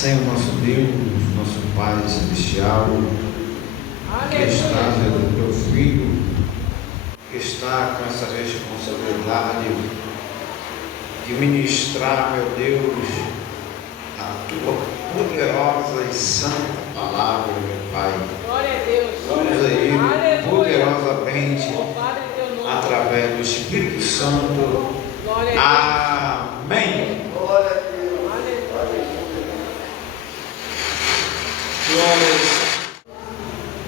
Senhor nosso Deus, nosso Pai Celestial, que está no teu Filho, que está com essa responsabilidade de ministrar, meu Deus, a tua poderosa e santa palavra, meu Pai. Glória a Deus. Usa Ele poderosamente através do Espírito Santo. Amém.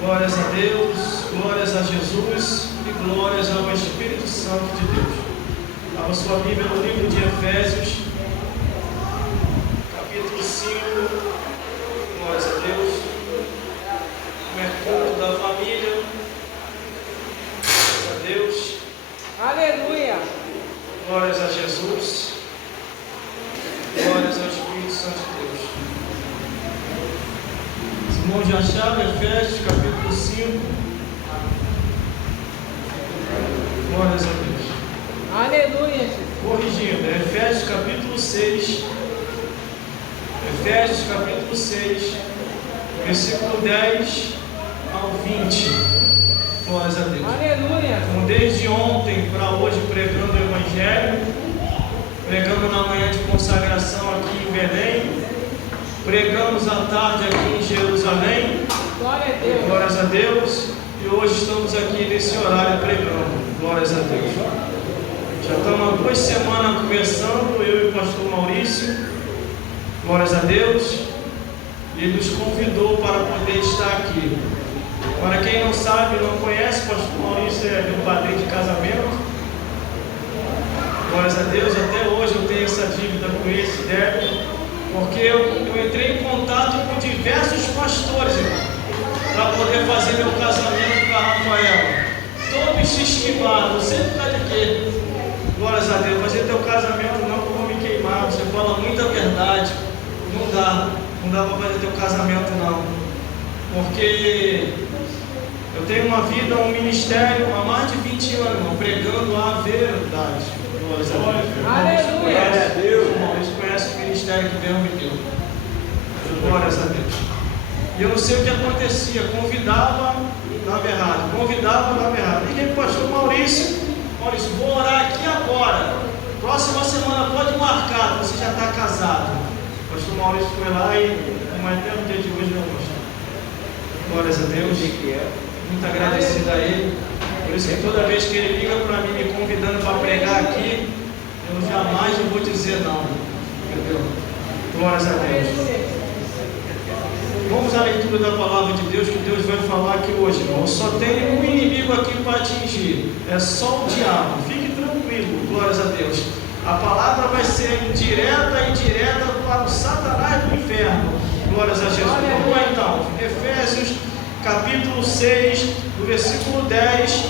Glórias a Deus, glórias a Jesus e glórias ao Espírito Santo de Deus. Abra sua Bíblia no livro de Efésios, capítulo 5. Glórias a Deus. Culto da família. Glórias a Deus. Aleluia. Glórias a Jesus. Glórias ao Espírito Santo de Deus. Irmãos, já acharam Efésios capítulo 5? Glórias a Deus. Aleluia. Corrigindo, é Efésios capítulo 6. Efésios capítulo 6, versículo 10 ao 20. Glórias a Deus. Aleluia. Então, desde ontem para hoje, pregando o Evangelho, pregando na manhã de consagração aqui em Belém, pregamos à tarde aqui em Jerusalém. Glória a Deus. Glórias a Deus. E hoje estamos aqui nesse horário pregando. Glórias a Deus. Já estamos há 2 semanas conversando, eu e o pastor Maurício. Glórias a Deus. E ele nos convidou para poder estar aqui. Para quem não sabe, não conhece, o pastor Maurício é meu padrinho de casamento. Glórias a Deus. Até hoje eu tenho essa dívida com esse débito, porque eu entrei em contato com diversos pastores, para poder fazer meu casamento com a Rafaela. Todos se esquivaram. Você está de quê? Glórias a Deus. Fazer teu casamento não, que eu vou me queimar. Você fala muita verdade. Não dá para fazer teu casamento não. Porque eu tenho uma vida, um ministério há mais de 20 anos, irmão, pregando a verdade. Glórias a Deus. Aleluia. Glórias a Deus. Irmãos, conhecem o ministério que Deus me deu. Glórias a Deus. E eu não sei o que acontecia. Convidava, dava errado. Liguei para o pastor Maurício, vou orar aqui agora. Próxima semana pode marcar, você já está casado. O pastor Maurício foi lá e não é até o dia de hoje, não, pastor. Glórias a Deus. Muito agradecido a ele. Por isso que toda vez que ele liga para mim me convidando para pregar aqui, eu jamais vou dizer não. Entendeu? Glórias a Deus. Vamos à leitura da palavra de Deus, que Deus vai falar aqui hoje, irmão. Só tem um inimigo aqui para atingir, é só o diabo. Fique tranquilo, glórias a Deus. A palavra vai ser direta para o Satanás do inferno. Glórias a Jesus. Vamos lá então, Efésios capítulo 6, do versículo 10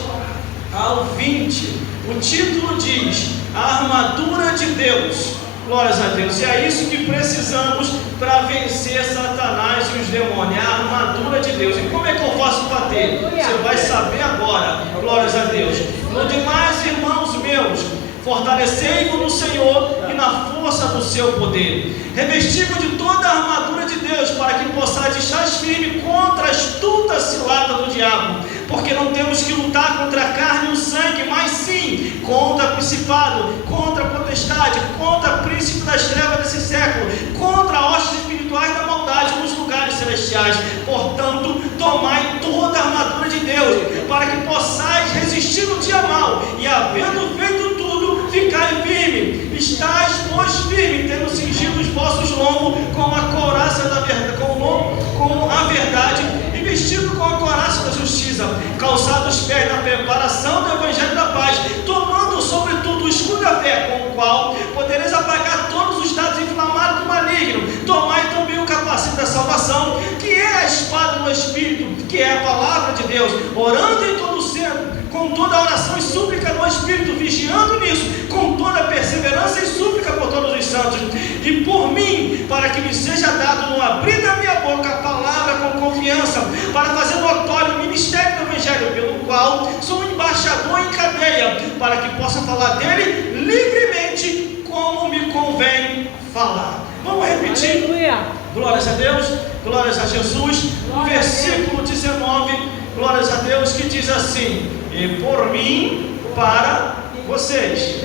ao 20. O título diz: a armadura de Deus. Glórias a Deus. E é isso que precisamos para vencer Satanás e os demônios. É a armadura de Deus. E como é que eu faço para ter? Você vai saber agora. Glórias a Deus. No demais, irmãos meus, fortalecei-vos no Senhor e na força do seu poder. Revesti-vos de toda a armadura de Deus, para que possais estar firme contra a astuta cilada do diabo. Porque não temos que lutar contra a carne e o sangue, mas sim contra principado, contra a potestade, contra o príncipe das trevas desse século, contra hostes espirituais da maldade nos lugares celestiais. Portanto, tomai toda a armadura de Deus, para que possais resistir no dia mau, e havendo feito tudo, ficai firme. Estais, pois, firme, tendo cingido os vossos lombos com a couraça da verdade, com a verdade, e vestido com a couraça da justiça, calçado os pés na preparação do evangelho da paz, tomando sobretudo o escudo da fé, com o qual podereis apagar todos os dados inflamados do maligno. Tomai também o capacete da salvação, que é a espada do Espírito, que é a palavra de Deus, orando em todo o ser, com toda a oração e súplica no Espírito, vigiando nisso, com toda perseverança e súplica por todos os santos, e por mim, para que me seja dado no abrir da minha boca a palavra com confiança, para fazer notório o ministério do Evangelho, pelo qual sou embaixador em cadeia, para que possa falar dele livremente, como me convém falar. Vamos repetir. Aleluia. Glórias a Deus, glórias a Jesus. Versículo 19, glórias a Deus, que diz assim: e por mim, para vocês.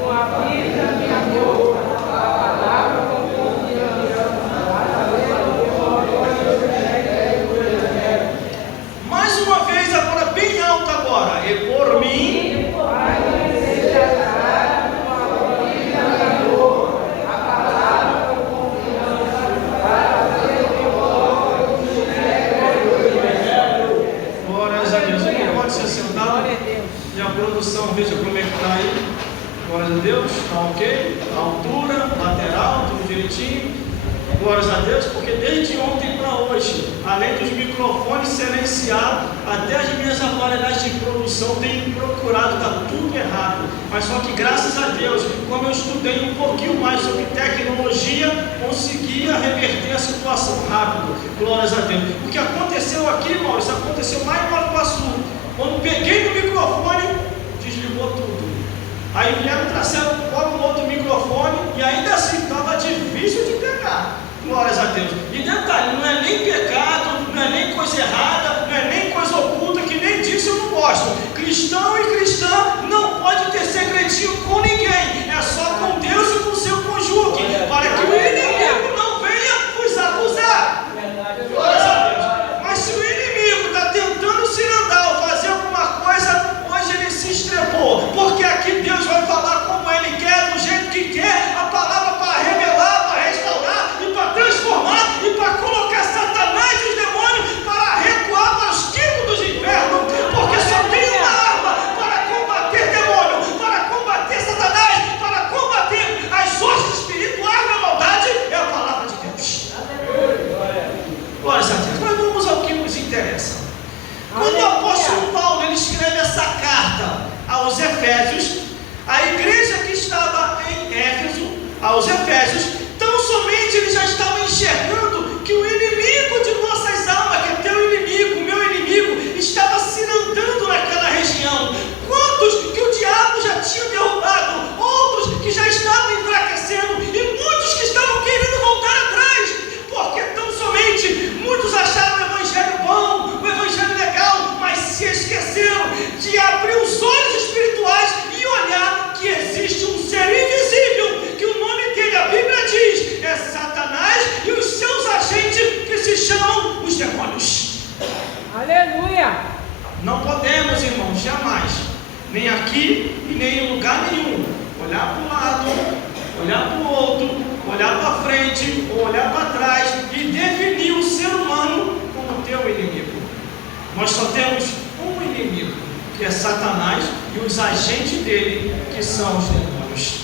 Com a vida da minha boca, a palavra com mais uma vez, agora bem alto agora. E por mim, e a produção, veja como é que está aí. Glórias a Deus, está ok? A altura, lateral, tudo direitinho. Glórias a Deus, porque desde ontem para hoje, além dos microfones silenciados, até as minhas aparelhagens de produção têm procurado dar tudo errado. Mas só que graças a Deus, como eu estudei um pouquinho mais sobre tecnologia, conseguia reverter a situação rápido. Glórias a Deus. O que aconteceu aqui, irmão, isso aconteceu lá em Nova Iguaçu. Quando peguei no microfone, desligou tudo. Aí vieram, trouxeram logo um outro microfone e ainda assim estava difícil de pegar. Glórias a Deus. E detalhe, não é nem pecado, não é nem coisa errada, não é nem coisa oculta, que nem disso eu não gosto. Cristão e cristã não pode ter segredinho com ninguém. É só com Deus e com o seu cônjuge, para que o inimigo não venha nos acusar. Glórias a Deus. Mas se o inimigo está tentando se andar ou fazer alguma coisa, hoje ele se estrepou, porque aqui Deus vai falar como Ele quer, do jeito que quer, a palavra para revelar, para restaurar e para transformar e para colocar Satanás e os demônios para recuar para os quintos dos infernos, porque só tem uma arma para combater demônio, para combater Satanás, para combater as hostes espirituais da maldade, é a palavra de Deus. Glórias a Deus. Mas vamos ao que nos interessa. Quando o apóstolo Paulo ele escreve essa carta aos Efésios, a igreja que estava em Éfeso, aos Efésios, tão somente eles já estavam enxergando que o inimigo de nossas almas, que é teu inimigo, meu inimigo, estava se andando naquela região. Quantos que o diabo já tinha derrubado, outros que já estavam enfraquecendo e muitos que estavam querendo voltar atrás, porque tão somente muitos acharam o evangelho bom, o evangelho legal, mas se esqueceram de abrir os olhos espirituais e olhar que existe um ser invisível, que o nome dele, a Bíblia diz, é Satanás e os seus agentes que se chamam os demônios. Aleluia! Não podemos, irmãos, jamais, nem aqui e nem em lugar nenhum, olhar para o lado, olhar para o outro, olhar para frente ou olhar para trás e definir o ser humano como teu inimigo. Nós só temos um inimigo, que é Satanás e os agentes dele, que são os demônios.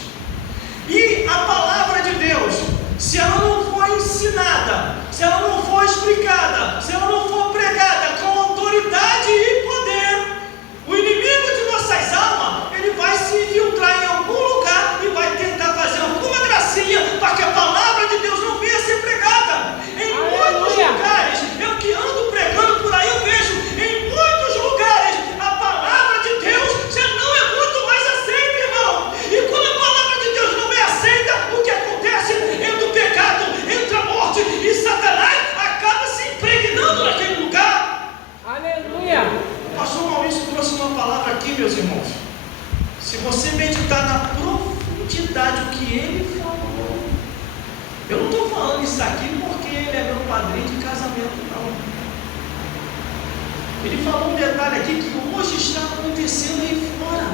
E a palavra de Deus, se ela não for ensinada, se ela não for explicada, se ela não for pregada com autoridade e poder, o inimigo de nossas almas, ele vai se infiltrar em algum lugar e vai tentar fazer alguma gracinha para que a palavra de Deus não venha a ser pregada. Em muitos lugares, eu que ando pregando por aí, eu vejo em muitos lugares a palavra de Deus já não é muito mais aceita, irmão. E quando a palavra de Deus não é aceita, o que acontece? Entra o pecado, entra a morte e Satanás acaba se impregnando naquele lugar. Aleluia! O pastor Maurício trouxe uma palavra aqui, meus irmãos. Se você meditar na profundidade do que ele falou, eu não estou falando isso aqui porque ele é meu padrinho de casamento, não. Ele falou um detalhe aqui que hoje está acontecendo aí fora.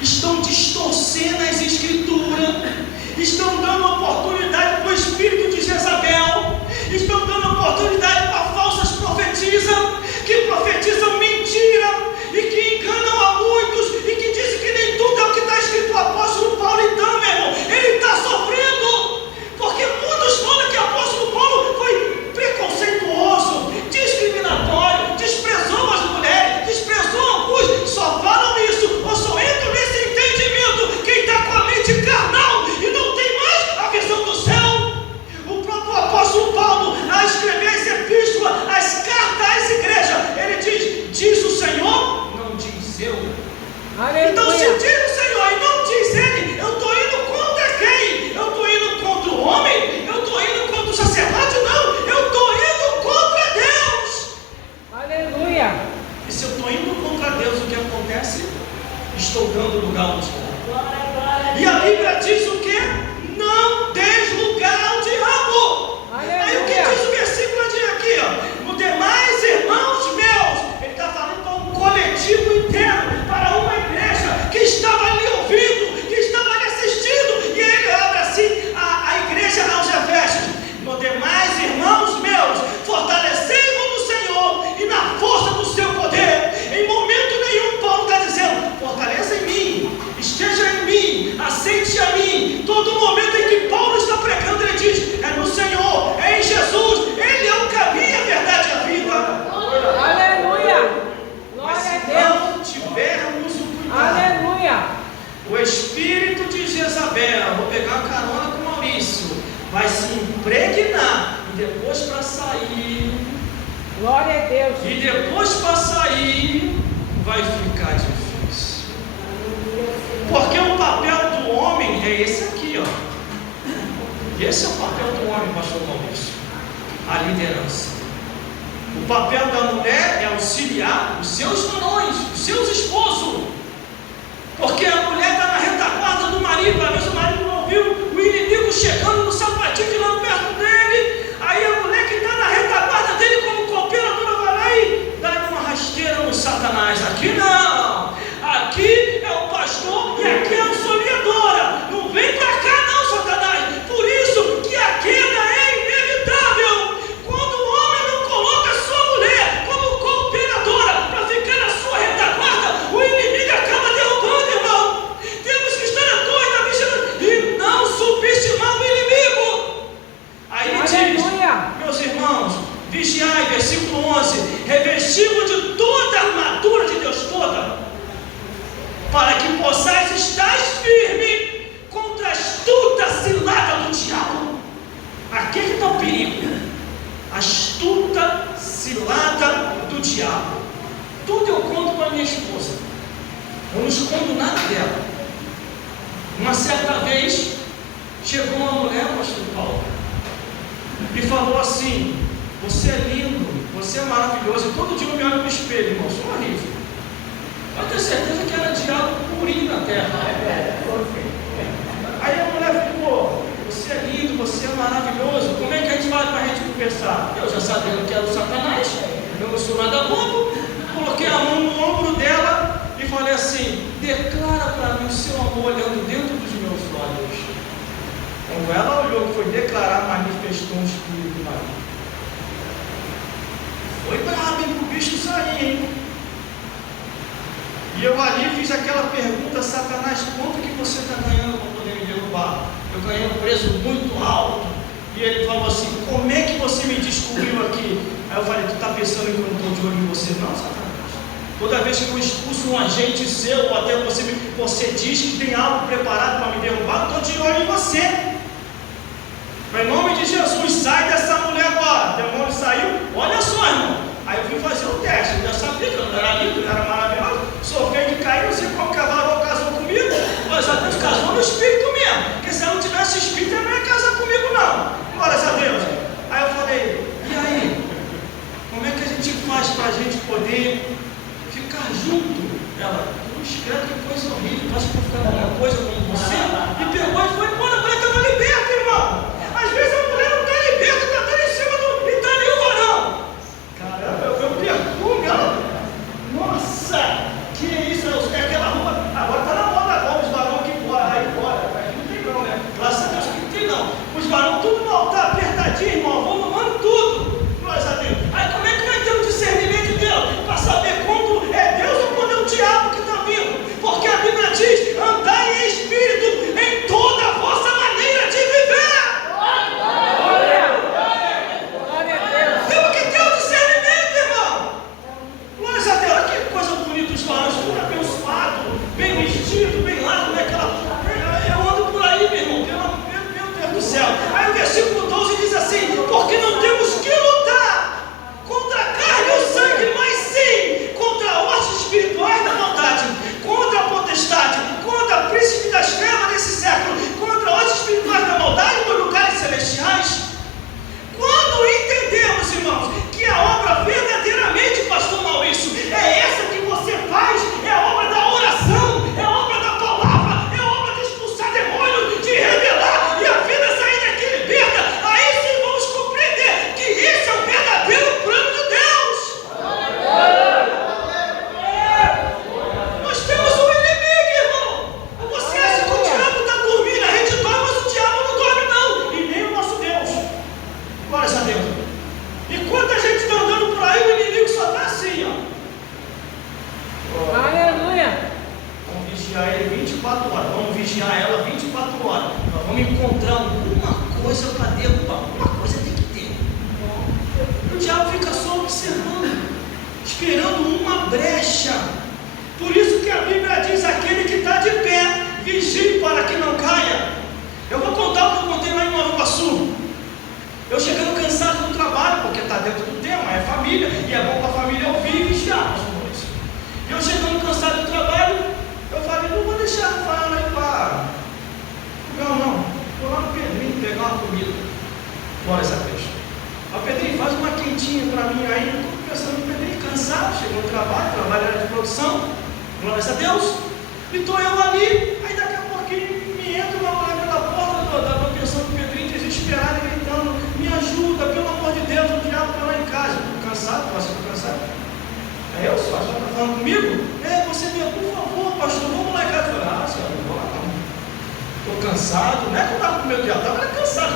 Estão distorcendo as escrituras, estão dando oportunidade para o espírito de Jezabel, estão dando oportunidade para falsas profetisas, que profetizam mentira e que enganam a muitos e que dizem que nem tudo é o que está escrito. O apóstolo Paulo, então, meu irmão, ele está sofrendo, porque muitos falam que o apóstolo Paulo foi preconceituoso, discriminatório, desprezou as mulheres, desprezou alguns. Só falam isso, ou só entram nesse entendimento quem está com a mente carnal e não tem mais a visão do céu. depois para sair. Glória a Deus. E depois para sair vai ficar difícil. Porque o papel do homem é esse aqui, ó. Esse é o papel do homem, pastor Maurício. A liderança. O papel da mulher é auxiliar os seus varões, os seus esposos. Porque a mulher está na retaguarda do marido, às vezes o marido não ouviu o inimigo chegando no sapatinho de lá perto dele. Aí a mulher que está na retaguarda dele como cooperadora vai lá e dá uma rasteira no Satanás. Aqui não, aqui é o pastor e aqui é a auxiliadora. Não vem para cá não, Satanás. Por isso que a queda é inevitável. Quando o homem não coloca a sua mulher como cooperadora para ficar na sua retaguarda, o inimigo acaba derrubando, irmão. Temos que estar atônitos na vigilância e não subestimar o inimigo. Aí ele diz, meus irmãos, vigiai, versículo 11, revesti-vos de toda a armadura de Deus toda, para que possais estar firme contra a astuta cilada do diabo. Aqui é que está o perigo. Astuta cilada do diabo. Tudo eu conto para minha esposa. Eu não escondo nada dela. Uma certa vez chegou uma mulher, pastor Paulo, e falou assim: você é lindo, você é maravilhoso. E todo dia eu me olho no espelho, irmão, sou horrível. Eu tenho certeza que era diabo purinho na terra. Aí a mulher ficou: você é lindo, você é maravilhoso. Como é que a gente vai para a gente conversar? Eu já sabendo que era o Satanás, eu não sou nada bobo. Coloquei a mão no ombro dela e falei assim: declara para mim o seu amor olhando dentro dos meus olhos. Quando ela olhou que foi declarar, manifestou um espírito maligno. Foi brabo, hein, pro bicho sair, hein? E eu ali fiz aquela pergunta: Satanás, quanto que você está ganhando para poder me derrubar? Eu ganhei um preço muito alto. E ele falou assim: como é que você me descobriu aqui? Aí eu falei: tu está pensando que eu não estou de olho em você? Não, Satanás. Toda vez que eu expulso um agente seu, ou até você diz que tem algo preparado para me derrubar, eu estou de olho em você. Em nome de Jesus, sai dessa mulher agora. O demônio saiu, olha só, irmão. Aí eu fui fazer o teste, eu já sabia que eu não era lindo, não era maravilhoso. Sou feio de cair, não sei como que a varou casou comigo. Mas a Deus casou no espírito mesmo. Porque se ela não tivesse espírito, ela não ia casar comigo, não. Glórias a Deus. Aí eu falei: e aí? Como é que a gente faz para a gente poder ficar junto? Ela: credo, que coisa horrível. Acho que vou ficar com uma coisa como você. E pegou e foi embora. A mulher estava liberta, irmão. Às vezes a mulher não está liberta, está dando em cima do. E está ali o varão. Caramba, eu perfume, ela. Nossa, que isso? É aquela roupa. Agora está na moda agora, os varões que embora, aí fora. Mas não tem não, né? Graças a Deus que não tem não. Os varões tudo mal, tá apertadinho, irmão. Vamos arrumando tudo. Glórias a Deus. Aí como é que vai ter um discernimento de Deus? Para saber quando é Deus ou quando é o diabo que está vindo. Porque a Bíblia diz: andai em espírito em toda a vossa maneira de viver. Temos que ter o discernimento, irmão. Glórias a Deus. Olha que coisa bonita, os varões, tudo abençoado, bem vestido, bem lá, como é que ela. Eu ando por aí, meu irmão, meu Deus do céu. Aí o versículo 12 diz assim: porque não temos que lutar contra a carne e o sangue, mas sim contra hostes espirituais da maldade, contra a potestade, contra a príncipe das trevas desse século, contra hostes espirituais da maldade nos lugares celestiais. Quando entendemos, irmãos, que a obra verdadeiramente, pastor Maurício, é essa que você faz, é a obra da oração, é a obra da palavra, é a obra de expulsar demônios, de revelar e a vida sair daqui liberta, aí sim vamos compreender que esse é o verdadeiro plano de Deus. Nós temos um inimigo, irmão. Você acha que o diabo está dormindo? A gente dorme, mas o diabo não dorme não, e nem o nosso Deus. Glórias a Deus. E quanta gente está andando por aí, o inimigo só está assim, ó. Aleluia. Vamos vigiar ele 24 horas. Vamos vigiar ela 24 horas. Nós vamos encontrar alguma coisa para derrubar. Alguma coisa tem que ter. O diabo fica só observando, esperando uma brecha. Por isso que a Bíblia diz: aquele que está de pé, vigie para que não caia. Eu vou contar o que eu contei lá em Nova Iguaçu. Eu chegando cansado Glória a Deus. O Pedrinho, faz uma quentinha para mim aí. Eu estou pensando no Pedrinho, cansado, chegou no trabalho era de produção. Glória a Deus. E estou eu ali, aí daqui a pouquinho me entro pela porta da pensão do Pedrinho, desesperado, gritando, me ajuda, pelo amor de Deus, o diabo está lá em casa. Estou cansado, pastor, estou cansado. Aí eu só, está falando comigo? Você me, por favor, pastor, vamos lá em casa. Eu falei, senhor, não vou lá não. Estou cansado, não é que eu estava com medo de estava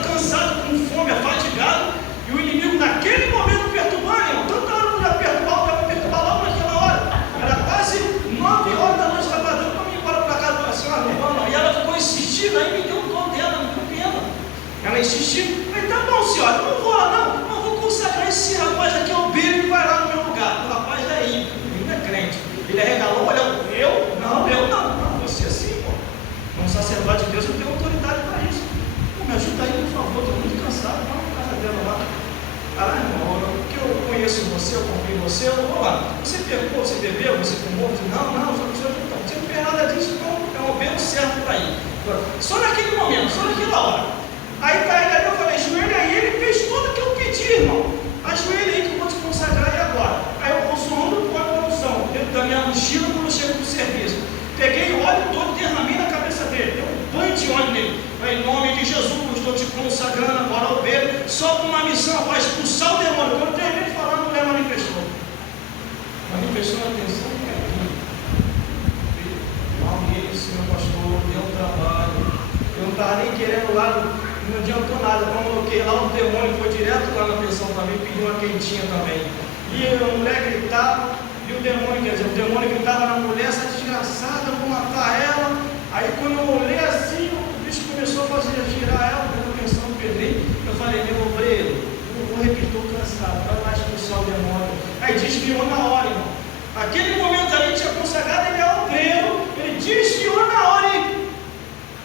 cansado, com fome, afadigado, e o inimigo naquele momento perturbando, irmão, tanta hora eu podia perturbar, eu ia perturbar logo naquela hora, era quase 9 horas da noite, estava dando para mim embora para casa, eu falei, senhora, não vamos não, e ela ficou insistindo, aí me deu um dó dela, me deu pena, ela insistiu, eu falei, tá bom senhora, não vou lá não vou consagrar esse rapaz aqui, ao ovelha e vai lá no meu lugar, o rapaz é ímpio, ele não é crente, ele arregalou, olhando, eu não, você assim, pô. Um sacerdote de Deus, eu tenho autoridade para isso. Me ajuda aí, por favor, estou muito cansado. Vamos na casa dela lá. Irmão, porque eu conheço você, eu confio em você, eu vou lá. Você pegou, você bebeu, você fumou? Não, você não fez nada disso, então é um belo certo para ir. Só naquele momento, só naquela hora. Aí eu falei, ajoelha aí, ele fez tudo o que eu pedi, irmão. Ajoelha aí que eu vou te consagrar e agora. Aí eu consumo com a produção, dentro da minha mochila quando eu chego do serviço. Peguei o óleo todo, derramei na cabeça dele, deu um banho de óleo nele. Em nome de Jesus, estou te consagrando agora ao ovelho, só com uma missão, para expulsar o demônio. Quando eu terminei de falar, a mulher manifestou. Manifestou a atenção que é aqui. Maurício, meu pastor, deu um trabalho. Eu não estava nem querendo lá, não adiantou nada. Quando eu coloquei lá, o demônio foi direto lá na pensão para mim, pediu uma quentinha também. E a mulher gritava. E o demônio gritava na mulher, essa desgraçada, eu vou matar ela. Aí quando eu olhei assim, o bicho começou a fazer girar ela, na pensão do Pedrinho. Eu falei, meu obreiro, eu vou repetir o cansado, vai lá expulsar o demônio. Aí desviou na hora, irmão. Aquele momento ali tinha consagrado, ele é obreiro, ele desviou na hora, e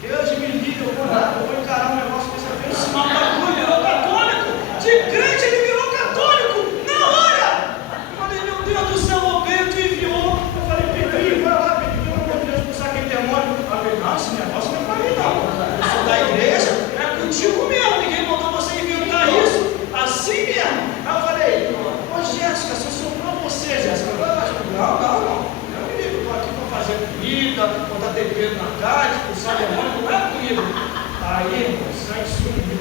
Deus me livre, eu vou encarar um negócio dessa vez, esse maluco virou católico, de crente ele virou católico, na hora! Meu Deus do céu, o obreiro desviou. Eu falei, Pedrinho, vai lá, Pedrinho, pelo amor de Deus, expulsar aquele demônio. Eu falei, não, esse negócio não é para mim, não. Eu sou da igreja, é contigo mesmo, ninguém mandou você inventar isso, assim mesmo. Aí eu falei, ô Jéssica, se eu sou para você, Jéssica, não. Eu me ligo, estou aqui para fazer comida, botar tempero na carne, expulsar demônio, não é comigo. Aí, irmão, sangue sumiu.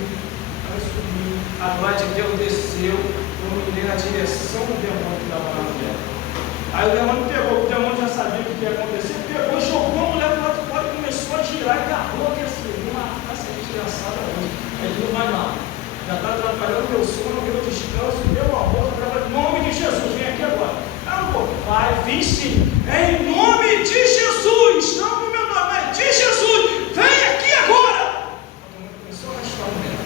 A glória de Deus desceu. Eu me dei na direção do demônio que estava na mulher. Aí o demônio pegou, o demônio já sabia o que ia acontecer, pegou, jogou a mulher para o lado de fora e começou a girar e agarrou aqui assim, vou matar essa desgraçada hoje. Aí não vai não. Já está atrapalhando meu sono, meu descanso, meu amor, em nome de Jesus, vem aqui agora. Amor, vai, vim sim. Em nome de Jesus, não no meu nome, mas de Jesus, vem aqui agora. O demônio começou a arrastar a mulher.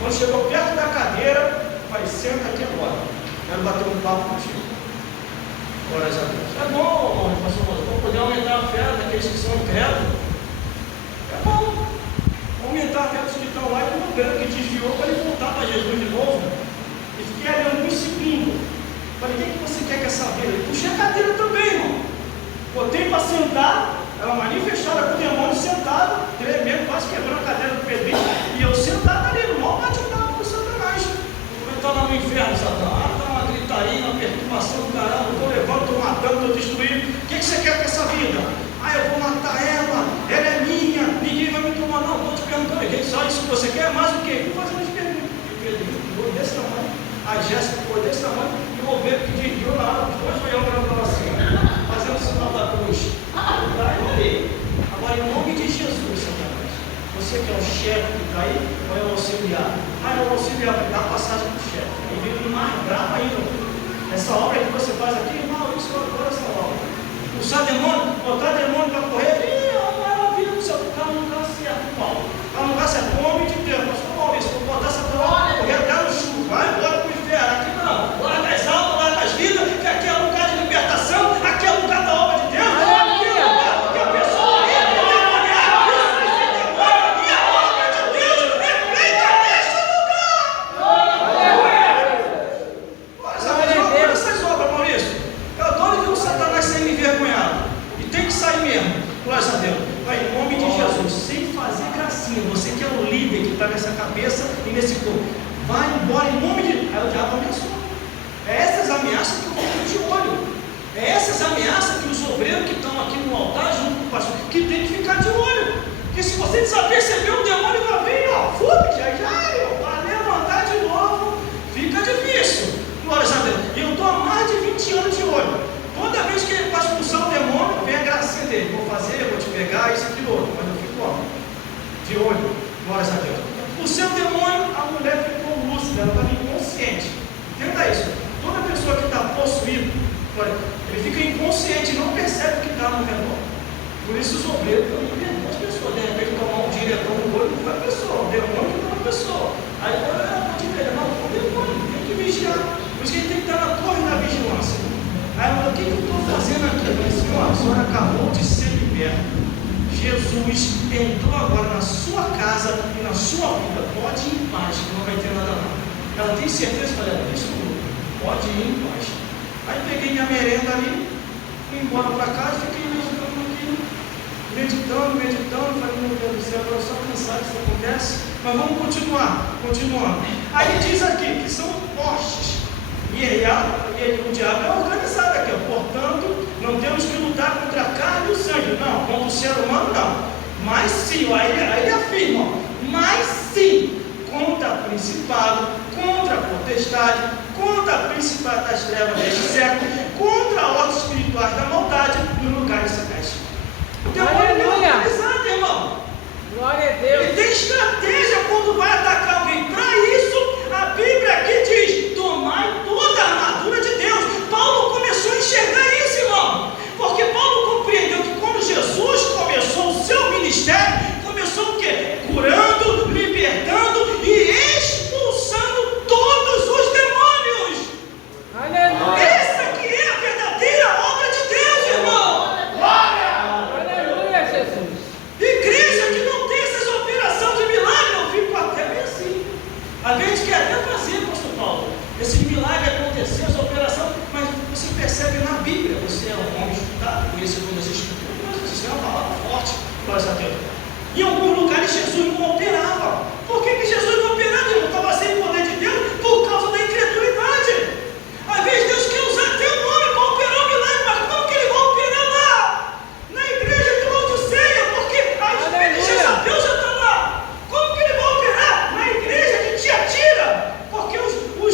Quando chegou perto da cadeira, falei, senta aqui agora. Quero bater um papo contigo. Glória a Deus. É bom, pastor, para poder aumentar a fé daqueles que são incrédulos. É bom. Aumentar a fé dos que estão lá e o grande que desviou para ele voltar para Jesus de novo. E fiquei olhando muito seguindo. Falei, o que você quer que essa vida? Puxei a cadeira também, irmão. Botei para sentar. Ela manifestada com o demônio sentado, tremendo, quase quebrando a cadeira do Pedrinho, e eu sentado ali, no maior bate-papo com Satanás. Eu estou lá no inferno, Satanás, está uma gritaria, uma perturbação do caramba, estou levando, estou matando, estou destruindo. O que você quer com essa vida? Eu vou matar ela é minha, ninguém vai me tomar, não. Estou te perguntando, só isso que você quer, mais o quê? Vou fazer umas perguntas. E o Pedrinho ficou desse tamanho, a Jéssica ficou desse tamanho, e o ovelho que desviou na hora, depois foi eu para assim, fazendo o sinal da cruz. Agora, em nome de Jesus, Satanás, você que é o chefe que está aí, ou é o auxiliar? É o auxiliar, vai dar passagem para o chefe. Aí vem mais bravo ainda. Essa obra que você faz aqui, irmão, isso eu adoro essa obra. Puxar demônio, botar demônio para correr, maravilha do céu, está no lugar certo, Paulo. Está no lugar certo, em nome de Deus. Mas, Maurício, vou botar essa palavra para correr até no chuva, vai embora para o inferno. Aqui não, lá das almas, lá das vidas, que aqui é lugar de libertação, aqui é lugar da obra de Deus. está nessa cabeça e nesse corpo. Vai embora em nome de... Aí o diabo ameaçou. É essas ameaças que eu fico de olho. É essas ameaças que os obreiros que estão aqui no altar, junto com o pastor, que tem que ficar de olho. Porque se você desaperceber, o demônio vai vir, ó, vai levantar de novo, fica difícil. Glória a Deus. E eu estou há mais de 20 anos de olho. Toda vez que ele vai expulsar o demônio, vem a gracinha dele. Vou fazer, vou te pegar, isso, aquilo, outro. Mas eu fico, ó, de olho. Glória a Deus. O seu demônio, a mulher ficou lúcida, ela estava inconsciente. Entenda isso. Toda pessoa que está possuída, ele fica inconsciente, não percebe o que está no redor. Por isso os obreiros também perdoam as pessoas. De repente tomar um diretor no olho, não foi a pessoa, o demônio não é a pessoa. Aí não te ver, não, o demônio, tem que vigiar. Por isso que ele tem que estar na torre da vigilância. Aí eu falei, o que eu estou fazendo aqui? Eu falei, senhora, a senhora acabou de ser liberta. Jesus entrou agora na sua casa e na sua vida. Pode ir em paz, que não vai ter nada lá. Ela tem certeza? Eu falei, isso pode ir em paz. Aí peguei minha merenda ali, fui embora para casa, fiquei meditando, falei, meu Deus do céu, eu estou só cansado que isso acontece, mas vamos continuando. Aí diz aqui que são postes, e o diabo é organizado aqui, portanto, não temos que lutar contra a carne e o sangue, não, contra o ser humano não, mas sim, aí ele afirma, mas sim, contra principado, contra a potestade, contra a principado das trevas deste século, contra ordens espirituais da maldade no lugar celeste. Então, organizado, irmão. Glória a Deus. Ele tem estratégia quando vai atacar alguém. Para isso, a Bíblia aqui diz: tomai toda a armadura de Deus. Paulo começou a enxergar isso, irmão. Porque Paulo compreendeu que quando Jesus começou o seu ministério, começou o quê? Curando, libertando e expulsando todos os demônios. Aleluia. Essa que é a verdadeira obra de Deus, irmão. Igreja que não tem essas operações de milagre, eu fico até meio assim. A gente quer até fazer, pastor Paulo, esse milagre acontecer, essa operação, mas você percebe na Bíblia, você é um homem estudado, conhece todas as escrituras, mas isso é uma palavra forte, glória a Deus. Em alguns lugares Jesus não operava. Por que Jesus não operava? Ele não estava sem o poder de Deus por causa da incredulidade. Às vezes Deus quer usar até o nome para operar o milagre, mas como que ele vai operar lá? Na igreja de Laodiceia, porque a igreja de Jezabel já está lá. Como que ele vai operar na igreja de Tiatira? Porque como é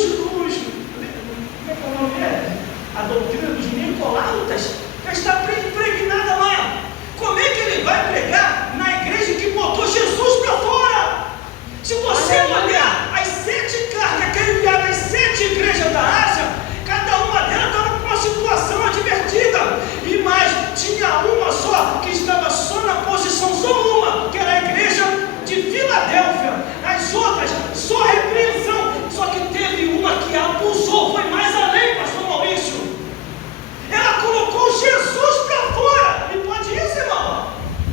que é o nome dele? A doutrina dos Nicolaitas já está impregnada lá. Como é que ele vai pregar na igreja que botou Jesus para fora? Se você olhar as 7 cartas que ele enviava às 7 igrejas da Ásia, cada uma delas estava com uma situação advertida. E mais, tinha uma só que estava só na posição, só uma, que era a igreja de Filadélfia. As outras, só repreensão. Só que teve uma que abusou, foi mais além, pastor Maurício. Ela colocou Jesus para fora. E pode isso, irmão?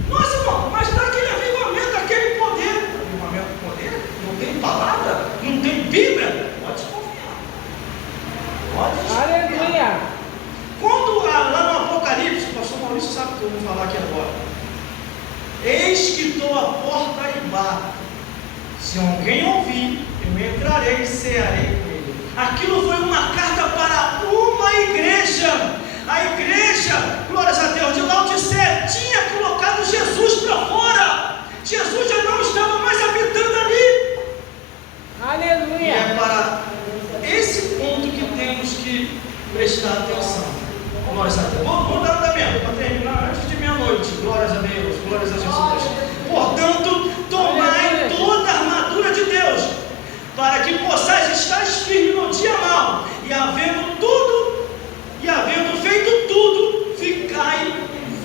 Nossa, irmão, mas para aquele avivamento, aquele poder. Avivamento do poder? Não tem palavra? Não tem Bíblia? Pode desconfiar. Pode desconfiar. Aleluia. Quando lá no Apocalipse, o pastor Maurício sabe o que eu vou falar aqui agora. Eis que estou à porta e bato. Se alguém ouvir, eu entrarei e cearei com ele. Aquilo foi uma carta para uma igreja. A igreja, glórias a Deus, de Laodiceia tinha colocado Jesus para fora. Jesus já não estava mais habitando ali. Aleluia. E é para esse ponto que temos que prestar atenção. Glórias a Deus. Vamos dar andamento para terminar antes de meia-noite. Glórias a Deus, glórias a Jesus. Portanto, tomai toda a armadura de Deus, para que possais estar firme no dia mau, e havendo feito tudo, ficai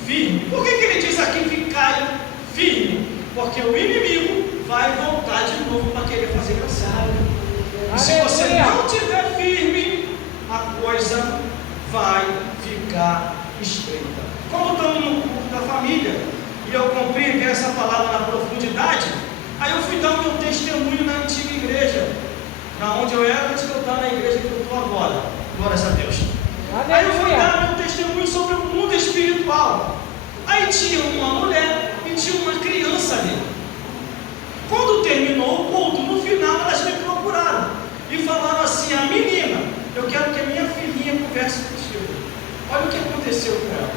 firme. Por que ele diz aqui ficai firme? Porque o inimigo vai voltar de novo para querer fazer graçado. E se você não estiver firme, a coisa vai ficar estreita. Como estamos no culto da família, e eu compreendi essa palavra na profundidade, aí eu fui dar o meu testemunho na antiga igreja, na onde eu era antes de eu estar na igreja que eu estou agora. Glórias a Deus. Aí eu fui dar meu testemunho sobre o mundo espiritual. Aí tinha uma mulher e tinha uma criança ali. Quando terminou o culto, no final elas me procuraram e falaram assim: a menina, eu quero que a minha filhinha converse contigo. Olha o que aconteceu com ela.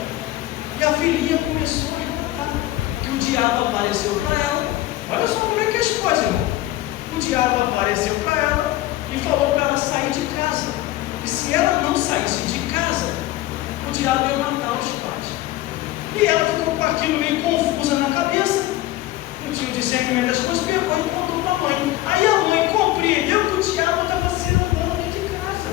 E a filhinha começou a relatar que o diabo apareceu para ela. Olha só como é que é as coisas, irmão. O diabo apareceu para ela e falou para ela sair de casa. E se ela não saísse de casa, o diabo ia matar os pais. E ela ficou com aquilo meio confusa na cabeça, não tinha o discernimento das coisas, pegou e contou para a mãe. Aí a mãe compreendeu que o diabo estava se andando dentro de casa.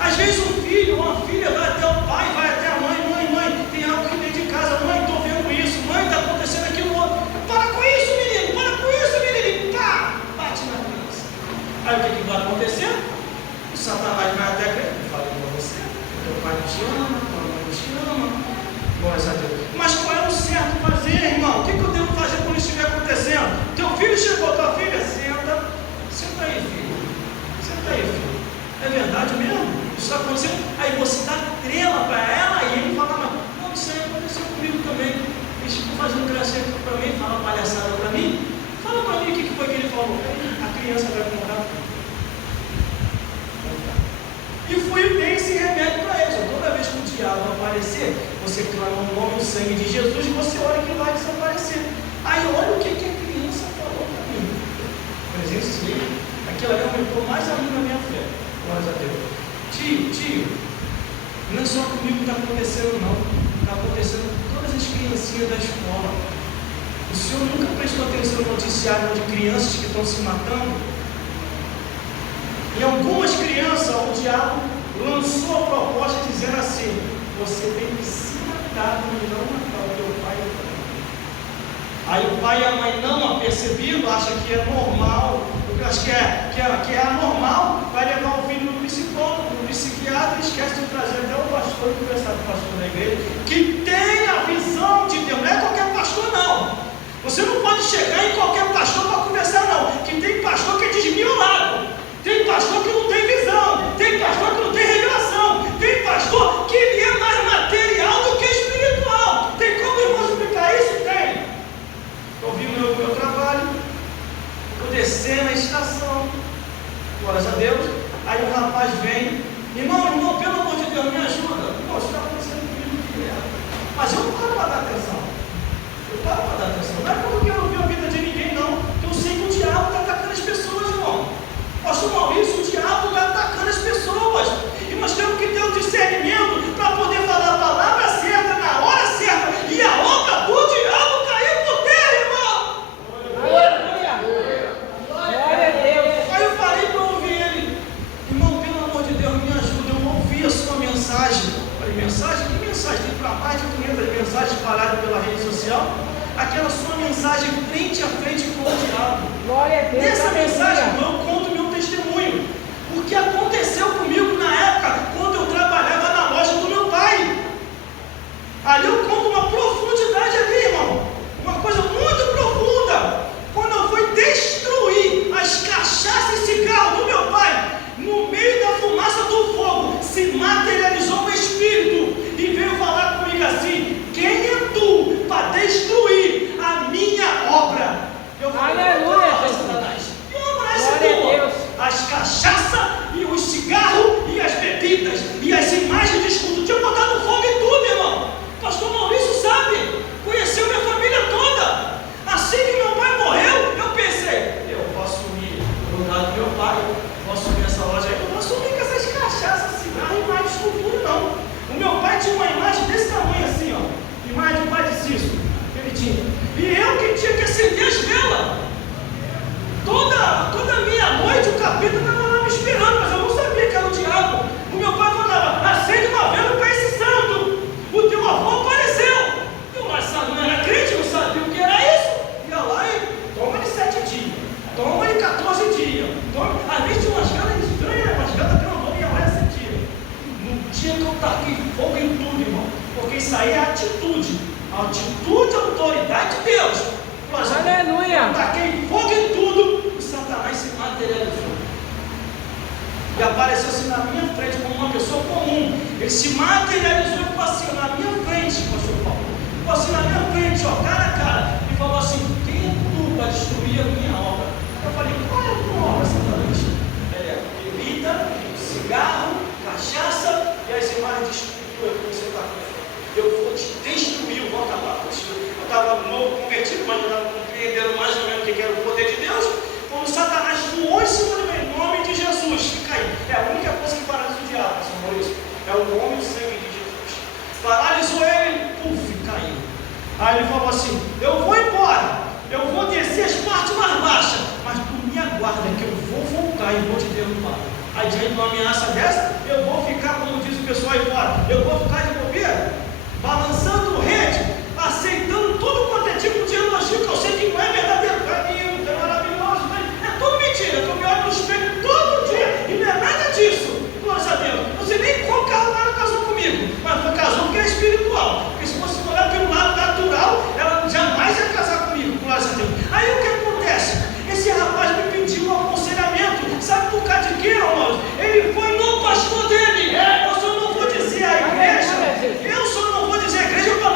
Às vezes o filho ou a filha vai até o pai, vai até a mãe: mãe, tem algo aqui dentro de casa, mãe, estou vendo isso, mãe, está acontecendo aquilo outro. Para com isso, menino, para com isso, menino. Pá, bate na criança. Aí o que vai acontecer? O Satanás vai até a igreja. Eu falei para você, teu pai não te ama, tua mãe não te ama. Glórias a Deus. Mas qual é o certo fazer, irmão? O que eu devo fazer quando isso estiver acontecendo? Teu filho chegou, tua filha, senta aí, filho. Senta aí, filho. É verdade mesmo? Isso está acontecendo? Aí você dá trela para ela e ele fala: não, isso aí aconteceu comigo também. Eles ficam fazendo gracinha para mim, fala palhaçada para mim. Fala para mim o que foi que ele falou. A criança vai contar. E fui bem esse remédio para eles. Toda vez que o diabo aparecer, você clama o nome e o sangue de Jesus e você olha que vai desaparecer. Aí olha o que a criança falou para mim. Presenciei. Aquilo ali aumentou mais a mim na minha fé. Glórias a Deus. Tio, não é só comigo que está acontecendo, não. Está acontecendo com todas as criancinhas da escola. O senhor nunca prestou atenção no noticiário de crianças que estão se matando? Em algumas crianças, o diabo lançou a proposta dizendo assim: você tem que se matar e não matar o teu pai e o teu mãe. Aí o pai e a mãe, não apercebido, acha que é normal, acha que é anormal, vai levar o filho no psicólogo, no psiquiatra, e esquece de trazer até o pastor e conversar com o pastor da igreja, que tem a visão de Deus. Não é qualquer pastor, não. Você não pode chegar em qualquer pastor para conversar, não. Que tem pastor que é desmiolado. Tem pastor que não tem visão, tem pastor que não tem revelação, tem pastor que ele é mais material do que espiritual. Tem como eu vou explicar isso? Tem. Eu vi o meu trabalho, eu descer na estação, glórias a Deus, aí o rapaz vem: irmão, pelo amor de Deus, me ajuda. Irmão, isso está acontecendo comigo aqui, mas eu paro para dar atenção. Não é porque eu não vi a vida de ninguém, não. Eu sei que o diabo está atacando as pessoas, irmão. Pastor Maurício, o diabo está atacando as pessoas. E nós temos que ter o discernimento para poder falar a palavra certa, na hora certa. E a obra do diabo cair por terra, irmão. Aleluia. Glória a Deus. Aí eu falei para ouvir ele: irmão, pelo amor de Deus, me ajuda. Eu ouvi a sua mensagem. Eu falei: mensagem? Que mensagem? Tem para mais de 500 mensagens espalhadas pela rede social. Aquela sua mensagem frente a frente com o diabo. Glória a Deus. Nessa mensagem eu conto meu testemunho. O que aconteceu comigo na época, quando eu trabalhava na loja do meu pai. Ali eu conto uma profundidade ali, irmão. Uma coisa muito profunda. Quando eu fui destruir as cachaças e cigarros do meu pai, no meio da fumaça do fogo, se materializou um espírito e veio falar comigo assim: quem é tu para destruir a minha obra? Eu falei: aleluia, Satanás. Que obra é essa glória tua? a Deus. As cachaças e os cigarros e as bebidas e as imagens de escudo. Tinha botado fogo em tudo, irmão. Pastor Maurício sabe, conheceu minha família toda. Assim que meu pai morreu, eu pensei: eu posso ir no lugar do meu pai, eu posso subir essa loja aí, eu não posso subir com essas cachaças, cigarro e imagem de escultura, não. O meu pai tinha uma imagem desse tamanho assim, ó, imagem do pai de Cício, ele tinha. E eu que tinha que acender as velas. Toda minha noite o capeta estava lá me esperando, mas eu não sabia que era o diabo. O meu pai falava: acende uma vela para esse santo. O teu avô apareceu. Eu não era crente, não sabia o que era isso. Ia lá e toma-lhe 7 dias, toma-lhe 14 dias. Às vezes tinha umas velas estranhas, umas velas grandonas, ia lá e acendia. No dia que eu taquei fogo em tudo, irmão, porque isso aí é atitude. A atitude, a autoridade de Deus. Aleluia. Eu taquei fogo em tudo, o Satanás se materializou. E apareceu assim na minha frente como uma pessoa comum. Ele se materializou e falou assim na minha frente, pastor Paulo. Falou assim na minha frente, ó, cara a cara. E falou assim: quem é tu para destruir a minha obra? falei, qual é a tua obra essa noite? Bebida, cigarro, cachaça e as imagens de escultura que você está fazendo. Eu vou te destruir, eu vou acabar. Eu estava novo convertido, mas eu estava compreendendo mais ou menos o que era o poder de Deus. Quando Satanás voou em cima do meu nome de Jesus, fica aí. É a única coisa que paralisa o diabo, São Maurício. É o nome e o sangue de Jesus. Paralisou ele, puf, caiu. Aí ele falou assim: eu vou embora, eu vou descer as partes mais baixas, mas tu me aguarda que eu vou voltar e vou te derrubar. Aí diante de uma ameaça dessa, eu vou ficar, como diz o pessoal aí fora, eu vou ficar de bobeira, balançando rede, aceitando tudo quanto é tipo de elogio que eu sei que não é verdadeiro, é lindo, é maravilhoso, é tudo mentira, eu me olho no espelho todo dia e não é nada disso. Glória a Deus. Não sei nem como ela casou comigo, mas foi casou porque é espiritual. Porque se fosse olhar pelo lado natural, ela jamais ia casar comigo. Glória a Deus. Aí o que acontece? Esse rapaz me pediu um aconselhamento. Sabe por causa de quê, irmãos? Ele foi no pastor dele. Eu só não vou dizer a igreja. Eu só não vou dizer a igreja para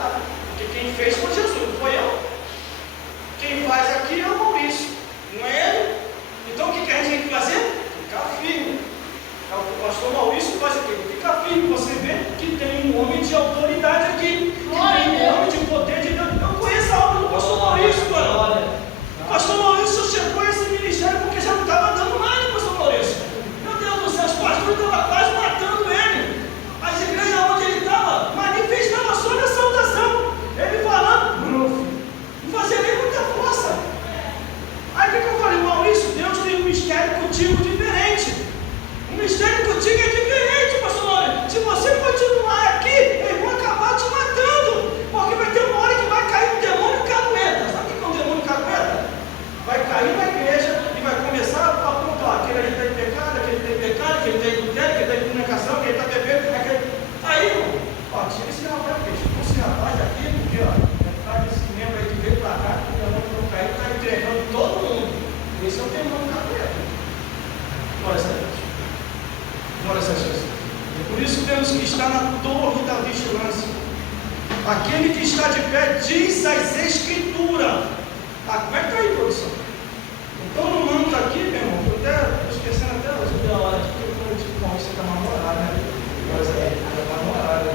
verdade. Porque quem fez foi Jesus, não foi eu. Quem faz aqui é o Maurício, não é ele. Então o que a gente tem que fazer? Ficar firme. O pastor Maurício faz o quê? Fica firme. Você vê que tem um homem de autoridade aqui, que tem um homem de poder de Deus. Eu conheço a obra do pastor Maurício, mano. O pastor Maurício chegou a esse ministério porque já não estava dando nada, pastor Maurício. Meu Deus do céu, os pastores estavam quase matando ele. As igrejas onde ele estava manifestava só na saudação. Ele falando, não fazia nem muita força. Aí o que eu falei, Maurício, Deus tem um mistério contigo diferente. O mistério contigo é diferente, pastor Maurício. Se você continuar aqui, eles vão acabar te matando. Porque vai ter uma hora que vai cair um demônio cagueta. Sabe o que é um demônio cagueta? Vai cair na igreja e vai começar a apontar aquele ali está em pecado, aquele está em pecado, aquele está em adultério, aquele está em comunicação, aquele está bebendo, aquele... Aí, irmão, ó, tira esse rapaz aqui, tira esse rapaz aqui, porque, ó, vai desse membro aí que veio pra cá, que o demônio não caiu, está entregando todo mundo. Esse é o demônio cagueta. Olha essa Deus. Olha essa Jesus. Por isso temos que estar na torre da vigilância. Aquele que está de pé diz as Escrituras. Como é que está aí, produção? Então não manda aqui, meu irmão. Estou esquecendo até a hora aqui, que eu disse, bom, você está mal no horário, né? Mas está mal no horário.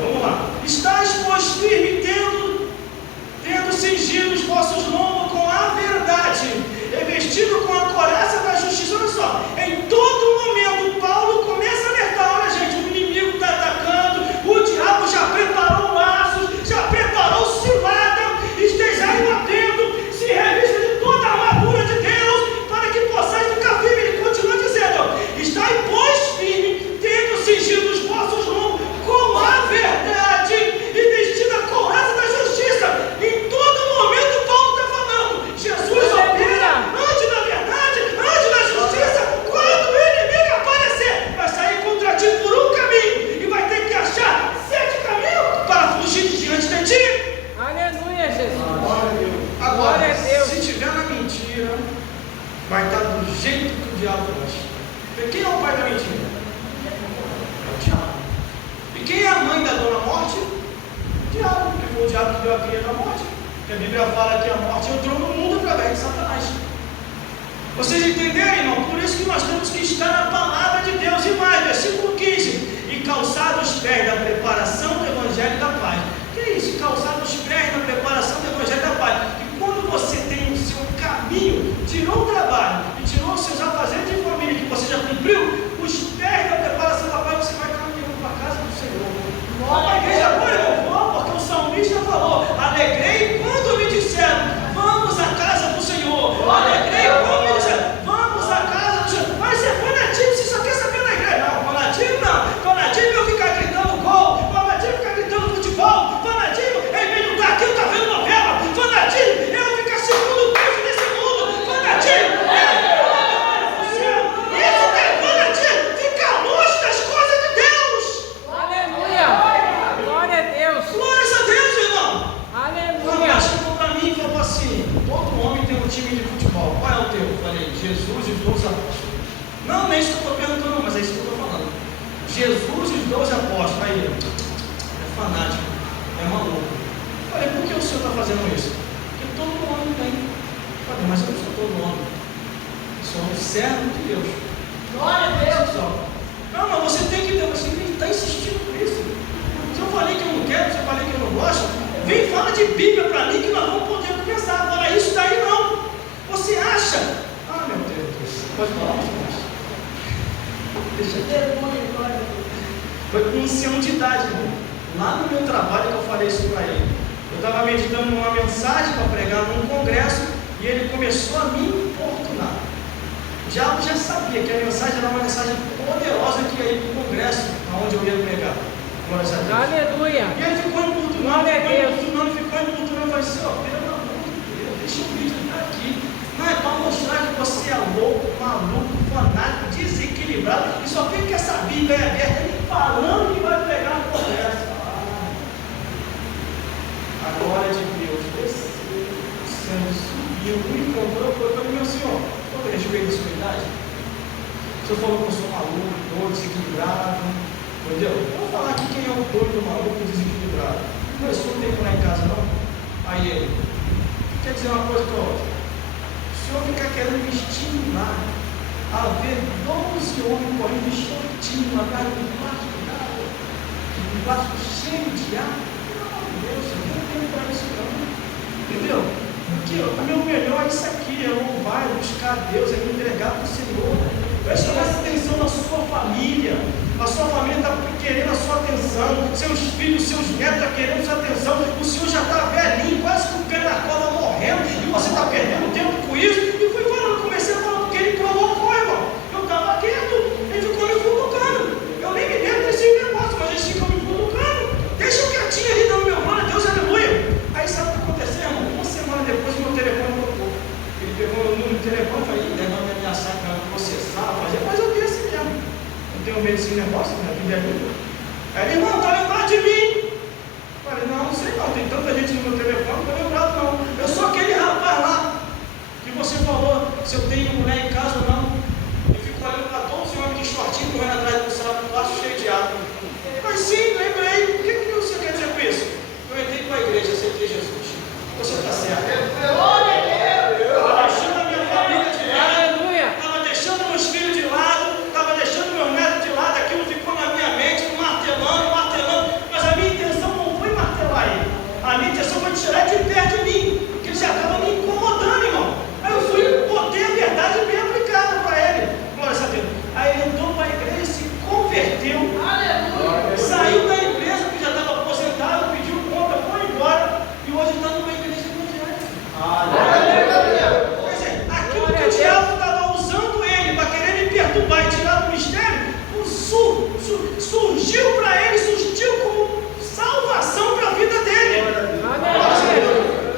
Vamos lá. Estais, pois, firme, tendo cingido os vossos lombos com a verdade, e vestido com a couraça da justiça. Olha só, em todo momento, Paulo começa a alertar: olha, gente, o inimigo está atacando, o diabo já preparou laços, já preparou cilada, estejais atento, se revista de toda a armadura de Deus, para que possais ficar firme. Ele continua dizendo: estai, pois, firme, tendo cingido os vossos lombos com a verdade, e vestido a couraça da justiça. Em todo momento, Paulo está falando: Jesus opera, ande na verdade, ande na justiça. Quando o inimigo aparecer, vai sair contra ti por um caminho e vai ter que achar 7 caminhos para fugir de diante de ti. Aleluia, Jesus. Agora, Glória a Deus. se tiver na mentira, vai estar do jeito que o diabo gosta. Quem é o pai da mentira? É o diabo. E quem é a mãe da dona morte? O diabo, porque foi o diabo que deu a cria da morte. Porque a Bíblia fala que a morte entrou no mundo através de Satanás. Vocês entenderam, irmão? Por isso que nós temos que estar na palavra de Deus. E mais, versículo 15: e calçar os pés da preparação do Evangelho da paz. Que é isso? Calçar os pés da preparação do Evangelho da paz. E quando você tem o seu caminho, tirou o trabalho e tirou os seus afazeres de família que você já cumpriu, os pés da preparação da paz, você vai caminhando para a casa do Senhor. A igreja agora eu vou, porque o salmista falou: alegrei quando me disseram, vamos à casa do Senhor. Alegrei quando me disseram, vamos à casa do Senhor. Mas você é fanativo, você só quer saber da igreja. Não, fanativo não. Fanativo é eu ficar gritando gol, fanativo é ficar gritando futebol, fanativo é em vez de estar aqui eu estar vendo novela, fanativo é eu ficar segundo o Deus desse mundo, fanativo é isso que é fanativo, ficar longe das coisas de Deus. Aleluia. Glória a Deus. Glória a Deus, irmão. Aleluia. Chegou para mim e falou assim: todo homem tem um time de futebol, qual é o teu? Eu falei: Jesus e os 12 apóstolos. Não é isso que eu estou perguntando, mas é isso que eu estou falando. Jesus e os 12 apóstolos. Aí, é fanático, é maluco. Eu falei: por que o senhor está fazendo isso? Porque todo homem tem. Eu falei: mas eu não sou todo homem, eu sou um servo de Deus. Glória a Deus. Não, mas você tem que ter, você está insistindo por isso. Se eu falei que eu não quero, se eu falei que eu não gosto, vem fala de Bíblia para mim que nós vamos poder conversar. Agora isso daí não. Você acha? Ah, meu Deus, pode falar, mas deixa eu... Foi com 11 anos de idade, irmão. Lá no meu trabalho que eu falei isso para ele. Eu estava meditando numa mensagem para pregar num congresso e ele começou a me importunar. O diabo já sabia que a mensagem era uma mensagem poderosa que ia ir para o congresso onde eu ia pregar. Aleluia. E ele ficou importunando, ficou importunando. Eu falei assim: ó, pelo amor de Deus, deixa o vídeo estar aqui. Não é para mostrar que você é louco, maluco, fanático, desequilibrado e só fica essa Bíblia aberta ele falando que vai pregar no congresso. A glória de Deus desceu, o sangue subiu, me encontrou, foi para mim: meu senhor, qual é a respeito da sua idade? O senhor falou que eu sou maluco, todo desequilibrado, entendeu? Eu vou falar aqui quem é o doido, maluco, desequilibrado. Não, isso não tem por lá em casa não. Aí ele, quer dizer uma coisa para outra. O senhor fica querendo me estimular a ver 12 homens correndo de shortinho atrás de um plástico cheio de água. Pelo amor de Deus, eu não tenho para isso não. Entendeu? Porque o meu melhor é isso aqui, é louvar, é buscar a Deus, é me entregar para o Senhor. Preste mais atenção na sua família. A sua família está querendo a sua atenção, seus filhos, seus netos estão querendo a sua atenção. O senhor já está velhinho, quase com o pé na cola morrendo, e você está perdendo tempo com isso. E fui falando, comecei a falar porque ele provocou, irmão. Eu estava quieto, ele ficou me cutucando. Eu nem me lembro desse negócio, mas eles ficam me cutucando. Deixa eu quietinho ali dando meu glória a Deus, aleluia. Aí sabe o que aconteceu, irmão? Uma semana depois meu telefone tocou. Ele pegou meu número de telefone e falou, deve me ameaçar que vai me processar, mas eu vi assim mesmo. Não tenho medo desse negócio, né? Filha ajuda. Aí ele, irmão, está lembrado de mim? Eu falei, não sei não, tem tanta gente no meu telefone, não estou lembrado não. Eu sou aquele rapaz lá que você falou se eu tenho mulher em casa ou não. E fico olhando para 12 homens de shortinho correndo atrás do saco plástico cheio de água. Mas sim, lembrei. O que você quer dizer com isso? Eu entrei para a igreja, aceitei Jesus. Você está certo. Glória a Deus! Estava deixando a minha família de lado, estava deixando meus filhos de lado, estava deixando meus netos de lado, aquilo ficou na minha mente, martelando, mas a minha intenção não foi martelar ele. A minha intenção foi tirar ele de perto de mim, porque ele já estava me incomodando, irmão. Aí eu fui, botei a verdade bem aplicada para ele. Glória a Deus. Aí ele entrou para a igreja, se converteu, saiu da empresa, que já estava aposentado, pediu conta, foi embora, e hoje está numa igreja evangélica. Quer dizer, aquilo que o diabo estava usando ele para querer me perturbar e tirar do mistério, surgiu para ele, surgiu como salvação para a vida dele.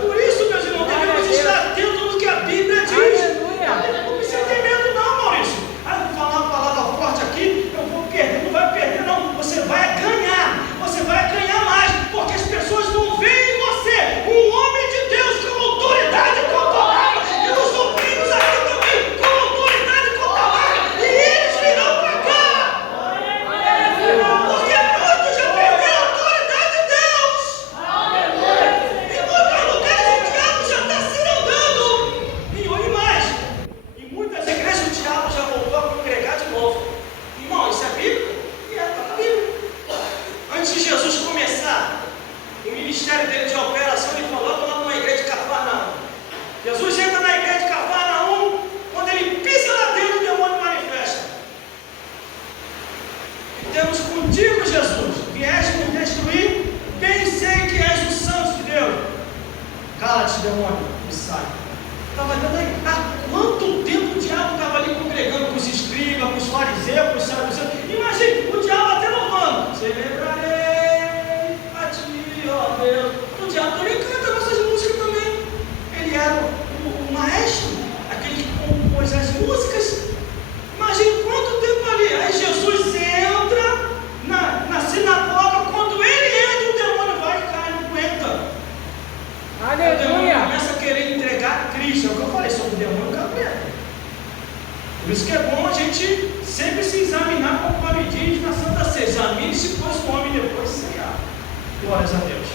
Por isso, meus irmãos, devemos estar atentos no que a Bíblia diz. Não precisa ter medo não, Maurício. Ah, eu vou falar uma palavra forte aqui, eu vou perder, não vai perder não, você vai ganhar mais, porque as pessoas vão ver em você um homem de Deus com autoridade controlada, e os obreiros aqui também com autoridade controlada, e eles virão para cá, porque muitos já perderam a autoridade de Deus, em muitos lugares o diabo já está se andando, e mais, em muitas igrejas o diabo já voltou a congregar de novo. Irmão, isso é bíblico? E é para a Bíblia. Antes de Jesus começar o ministério dele de operação, ele coloca lá numa igreja de Cafarnaum. Jesus entra na igreja de Cafarnaum, quando ele pisa lá dentro, o demônio manifesta. E temos contigo, Jesus, vieste nos destruir, bem sei que és o Santo de Deus. Cala-te, demônio, e sai. Estava dando aí, há quanto tempo o diabo estava ali congregando com os escribas, com os fariseus, com os saduceus? Imagine, o diabo até louvando. Celebrarei a ti, ó Deus. O diabo também canta nossas músicas também. Ele era o maestro, aquele que compôs as músicas. Imagine quanto tempo ali. Aí Jesus entra na sinagoga, quando ele entra, o demônio vai e cai, não aguenta. Aleluia. O demônio começa a querer entregar Cristo. É o que eu falei sobre o demônio cabreta. Por isso que é bom a gente sempre se examinar, conforme diz na Santa Ceia. Examine-se, pois o homem depois ceiar. Glórias a Deus.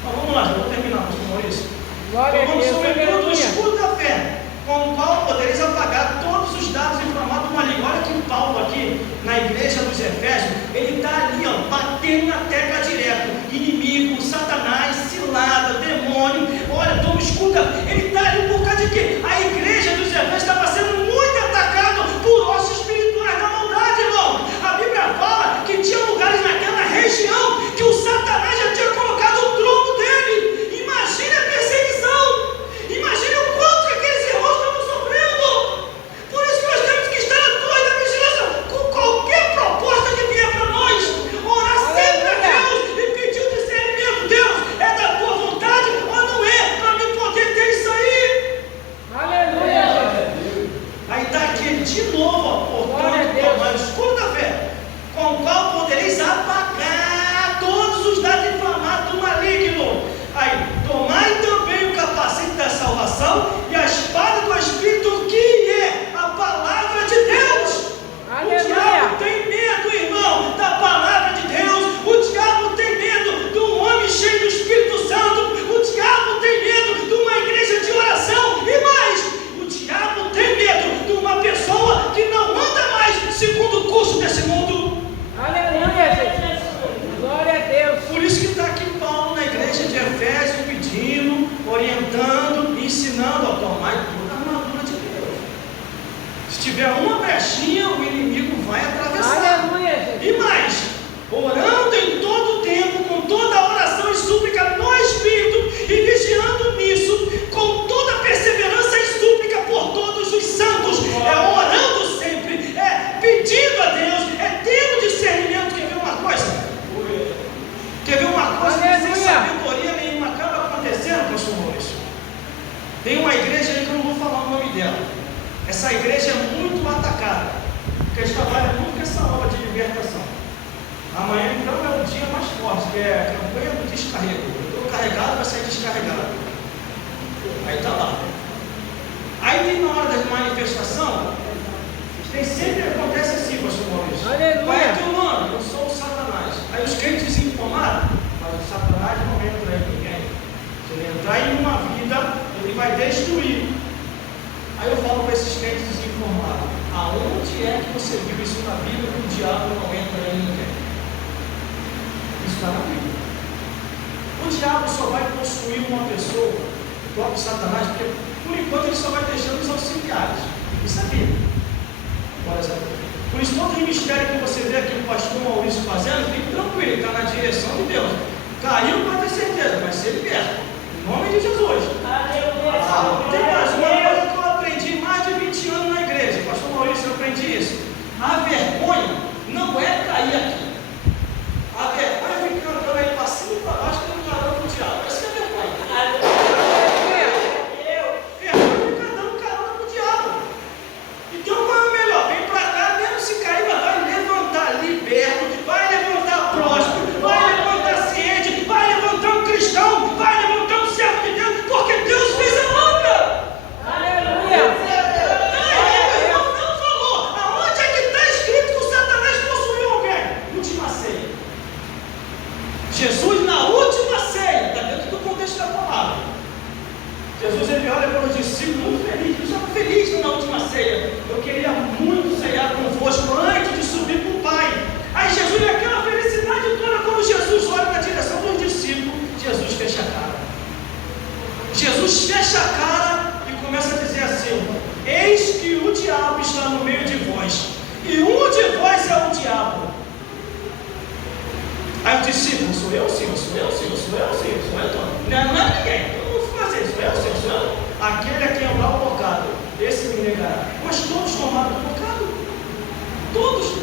Então vamos lá, já vou terminar, pastor Maurício. Glória a Então, Deus. vamos sobre tudo o Aleluia. escudo da fé, com o qual podereis apagar todos os dados inflamados do maligno. Olha que o Paulo aqui, na igreja dos Efésios, ele está ali, ó, batendo na tecla direto. Inimigo, Satanás, cilada, demônio. Olha, toma escuta. Ele está ali por causa de quê? A igreja dos Efésios estava sendo muito atacada por ossos espirituais da maldade, irmão. A Bíblia fala que tinha lugares naquela região que o Satanás já tinha colocado o trono dele. Imagine a perseguição. Imagine o quanto que aqueles irmãos estavam sofrendo. Por isso que nós temos que estar atrás da vigilância com qualquer proposta que vier para nós. Orar sempre a Deus tiver uma brechinha, o inimigo vai atravessar. Aleluia, E mais, orando em todo o tempo, com toda a oração e súplica no Espírito, e vigiando nisso, com toda perseverança e súplica por todos os santos, orando sempre, pedindo a Deus, tendo discernimento. Quer ver uma coisa? Quer ver uma coisa que sem sabedoria nenhuma acaba acontecendo, pastor Maurício? Tem uma igreja aí que eu não vou falar o nome dela. Essa igreja é muito atacada, porque a gente trabalha muito com essa obra de libertação. Amanhã então é o dia mais forte, que é a campanha do descarrego. Eu estou carregado, vai sair descarregado. Aí está lá. Aí tem na hora da manifestação, sempre acontece assim, pastor Maurício. Qual é teu nome? Eu sou o Satanás. Aí os crentes se informaram, mas o Satanás não entra em ninguém. Se ele entrar em uma vida, ele vai destruir. Aí eu falo para esses crentes desinformados: aonde é que você viu isso na Bíblia, que o diabo não entra em ninguém? Isso está na Bíblia. O diabo só vai possuir uma pessoa, o próprio Satanás, porque por enquanto ele só vai deixando os auxiliares. Isso é Bíblia. Por isso, todo o ministério que você vê aqui o pastor Maurício fazendo, fique tranquilo, está na direção de Deus. Caiu, pode ter certeza, vai ser liberto. Em nome de Jesus. Tem mais uma coisa que eu aprendi mais de 20 anos na igreja. Pastor Maurício, eu aprendi isso. A vergonha não é cair aqui. A vergonha é ficar andando aí para cima e para baixo, que não caramba para o diabo. Essa é a vergonha. Vergonha é ficar dando caramba para o diabo. Então qual é o melhor? Vem para cá, mesmo se cair, mas vai levantar liberto, vai levantar próspero, vai levantar ciente, vai levantar um cristão, vai levantar um servo de Deus, porque Deus fez a obra. aleluia. Não falou. Aonde é que está escrito que o Satanás possuiu alguém? Última ceia. Jesus na última ceia, está dentro do contexto da palavra. Jesus ele olha para os discípulos muito feliz. Eu estava feliz na última ceia. Eu queria muito ceiar convosco antes de subir para o Pai. Aí Jesus, aquela felicidade toda, quando Jesus olha na direção dos discípulos, Jesus fecha a cara. Jesus fecha a cara e começa a dizer assim: eis que o diabo está no meio de vós, e um de vós é o diabo. Aí o discípulo: sou eu, sim, sou eu, sim, sou eu, sim, sou eu. Não é ninguém. Sou eu. Aquele a quem eu dá o bocado, esse me negará. Mas todos tomaram o bocado. Todos.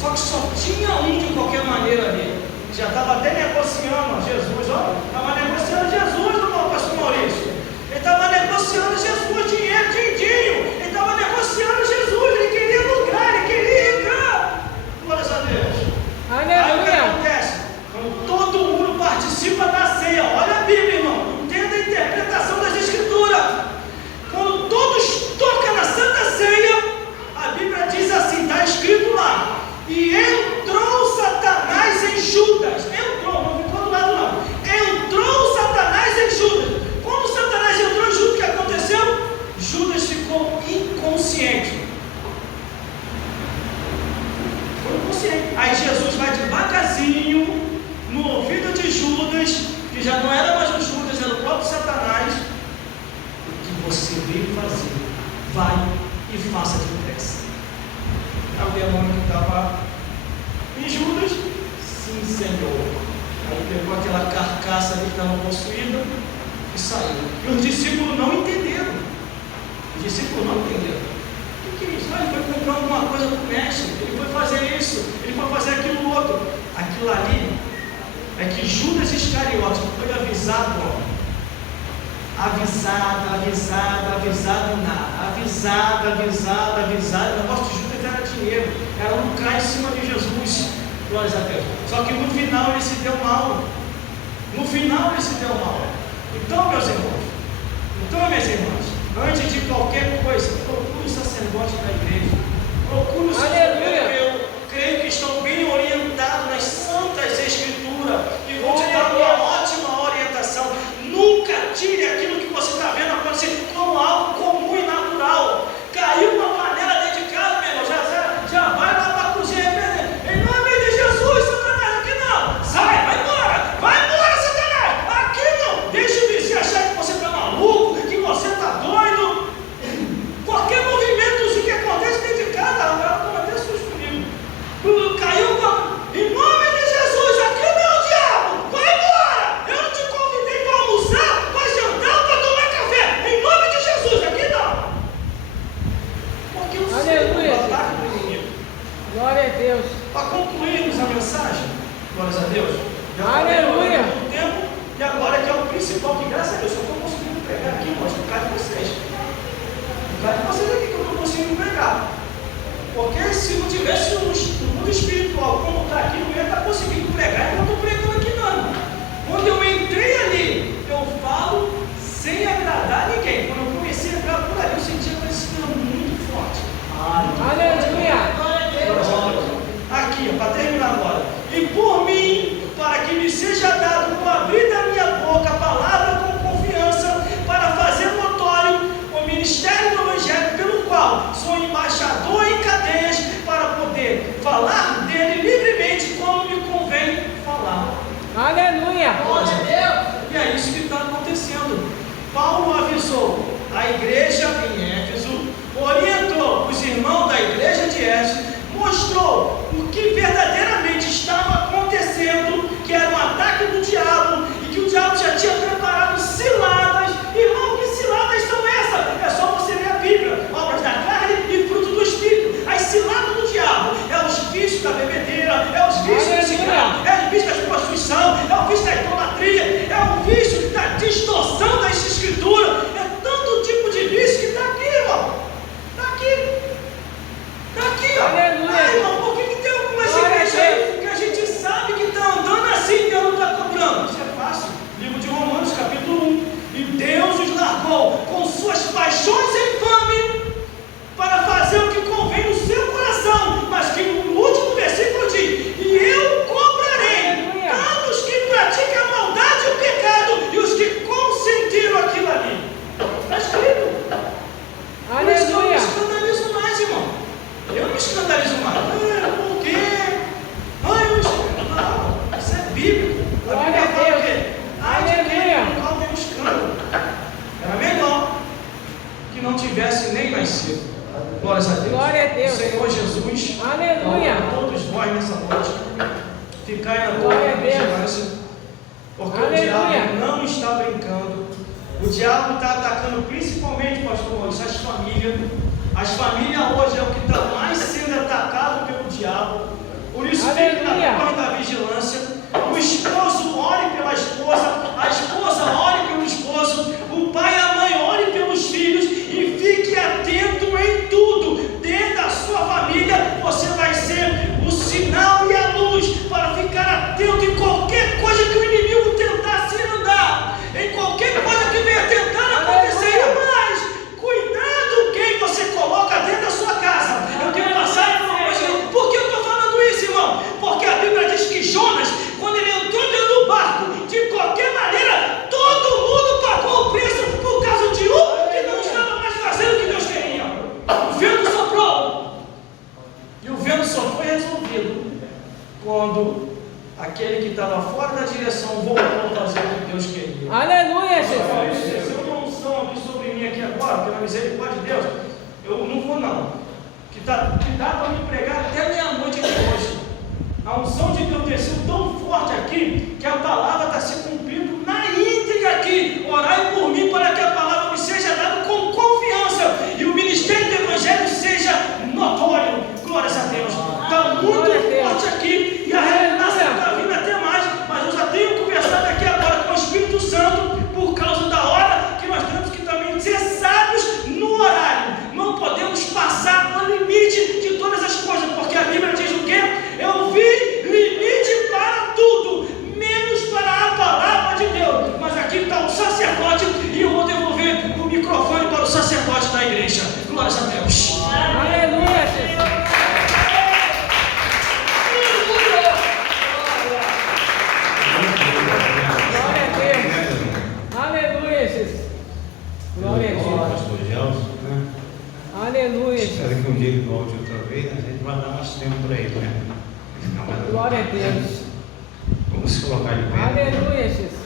Só que só tinha um de qualquer maneira ali. Já estava até negociando Jesus, estava negociando Jesus, não, pastor Maurício. Ele estava negociando Jesus, dinheiro, din-dinho. Ele estava negociando Jesus, ele queria lucrar, ele queria entrar. Glórias a Deus. Aleluia. Aí o que acontece? Quando todo mundo participa da ceia, olha a Bíblia, irmão. Entenda a interpretação das Escrituras. Quando todos tocam na Santa Ceia, a Bíblia diz assim, está escrito lá: e entrou Satanás em Judas. Entrou, não ficou do lado não. Entrou Satanás em Judas. Quando Satanás entrou em Judas, o que aconteceu? Judas ficou inconsciente. Ficou inconsciente. Aí Jesus vai devagarzinho no ouvido de Judas, que já não era mais o Judas, era o próprio Satanás: o que você veio fazer, vai e faça depressa. Aí o demônio que estava em Judas: sim, Senhor. Aí pegou aquela carcaça ali que estava possuída e saiu. E os discípulos não entenderam. O que é isso? Ele foi comprar alguma coisa para o mestre, ele foi fazer isso, ele foi fazer aquilo outro. Aquilo ali é que Judas Iscariote foi avisado, avisado. O negócio de Judas era dinheiro, era lucrar em cima de Jesus. Glórias a Deus. Só que no final ele se deu mal. Então, meus irmãos, minhas irmãs, antes de qualquer coisa, procure o sacerdote da igreja. Procure o sacerdote. Eu creio que estão bem orientados nas santas escrituras e vão te dar uma ótima orientação. Nunca tire aquilo que você está vendo acontecer como algo comum e natural. Caiu uma panela dentro de casa, meu irmão, já vai lá para a cozinha. Em nome de Jesus, Satanás, aqui não. Sai, vai embora, Satanás. Aqui não. Deixa o vizinho achar que você está maluco, que você está doido. Qualquer movimentozinho que acontece dentro pregar. Porque se não tivesse o mundo espiritual como está aqui, não ia estar conseguindo pregar, eu não estou pregando aqui não. Quando eu entrei ali, eu falo sem agradar ninguém. Quando eu comecei a entrar por ali, eu sentia que esse era muito forte. Aleluia. Aqui, para terminar agora. E por mim, para que me seja dado com abrir da minha boca a palavra com confiança, para fazer notório o ministério do Evangelho, pelo qual sou embaixador em cadeias, para poder falar dele livremente como me convém falar. Aleluia. Glória a Deus. E é isso que está acontecendo. Paulo avisou a igreja em Éfeso, orientou os irmãos da igreja de Éfeso, mostrou o que verdadeiramente estava acontecendo, que era um ataque do diabo, e que o diabo já tinha preparado ciladas. Irmão, que ciladas são essas? É só você ler a Bíblia, obras da carne e fruto do Espírito. As ciladas do diabo é os vícios da bebedeira, é os vícios do cigarro, é os vícios da prostituição, é o vício da idolatria, é o vício da distorção da escritura. É tanto tipo de vício que está aqui, irmão. Está aqui. Está aqui, ó. Aleluia. Ah, irmão, por que tem algumas igrejas aí que a gente sabe que está andando assim e Deus não está cobrando? Isso é fácil. Livro de Romanos, capítulo 1. E Deus os largou com suas paixões infames para fazer o que convém no seu coração. Mas que no último versículo diz: e eu cobrarei tanto os que praticam a maldade e o pecado e os que consentiram aquilo ali. Está escrito. Por isso que eu não me escandalizo mais, irmão. Eu não me escandalizo mais. Por quê? Não, isso é bíblico. A Bíblia fala o quê? Aleluia. No qual tem um escândalo. Era melhor que não tivesse nem nascido. Glória a Deus. Glória a Deus. Senhor Jesus. Aleluia. Todos vós nessa noite ficai na tua Glória a Deus. vigilância. Porque Aleluia. o diabo não está brincando. O diabo está atacando principalmente, pastor Maurício, as famílias. As famílias hoje é o que está mais sendo atacado pelo diabo. Por isso fique na torre da vigilância. O esposo ore pela esposa, a esposa ore pelo esposo, o pai e a mãe ore pelos filhos e fique atento em tudo. Dentro da sua família você vai ser o sinal e a luz para ficar atento em qualquer coisa que o inimigo tentar se andar, em qualquer coisa que venha tentar acontecer. Mas cuidado quem você coloca dentro da sua casa. Eu tenho passado por hoje. Por que eu estou falando isso, irmão? Porque a Bíblia diz que Jonas, quando ele entrou dentro do barco, de qualquer maneira, todo mundo pagou o preço por causa de um que não estava mais fazendo o que Deus queria. O vento soprou. E o vento só foi resolvido quando aquele que estava fora da direção voltou a fazer o que Deus queria. Aleluia, Jesus. Desceu uma unção aqui sobre mim aqui agora, pela misericórdia de Deus. Eu não vou não. Que dá para me pregar até meia-noite aqui hoje. A unção de Deus desceu tão forte aqui que a palavra está se cumprindo na íntegra aqui. Orai por mim para que a palavra me seja dada com confiança e o ministério do Evangelho seja notório. Glórias a Deus. Está muito forte aqui e a revelação está vindo até mais. Mas eu já tenho conversado aqui agora com o Espírito Santo por causa da hora que nós temos que também ser sábios no horário. Não podemos passar o limite de todas as coisas, porque a Bíblia diz o quê? Eu vi limite para tudo, menos para a palavra de Deus. Mas aqui está o sacerdote e eu vou devolver o microfone para o sacerdote da igreja. Glórias a Deus. Aleluia, Jesus. Glória a Deus. Aleluia, Jesus. Glória a Deus. Pastor Gelson, né? Aleluia. Espero que um dia ele volte outra vez, a gente vai dar mais tempo para ele, né? Glória a Deus. Vamos colocar de pé. Aleluia, Jesus.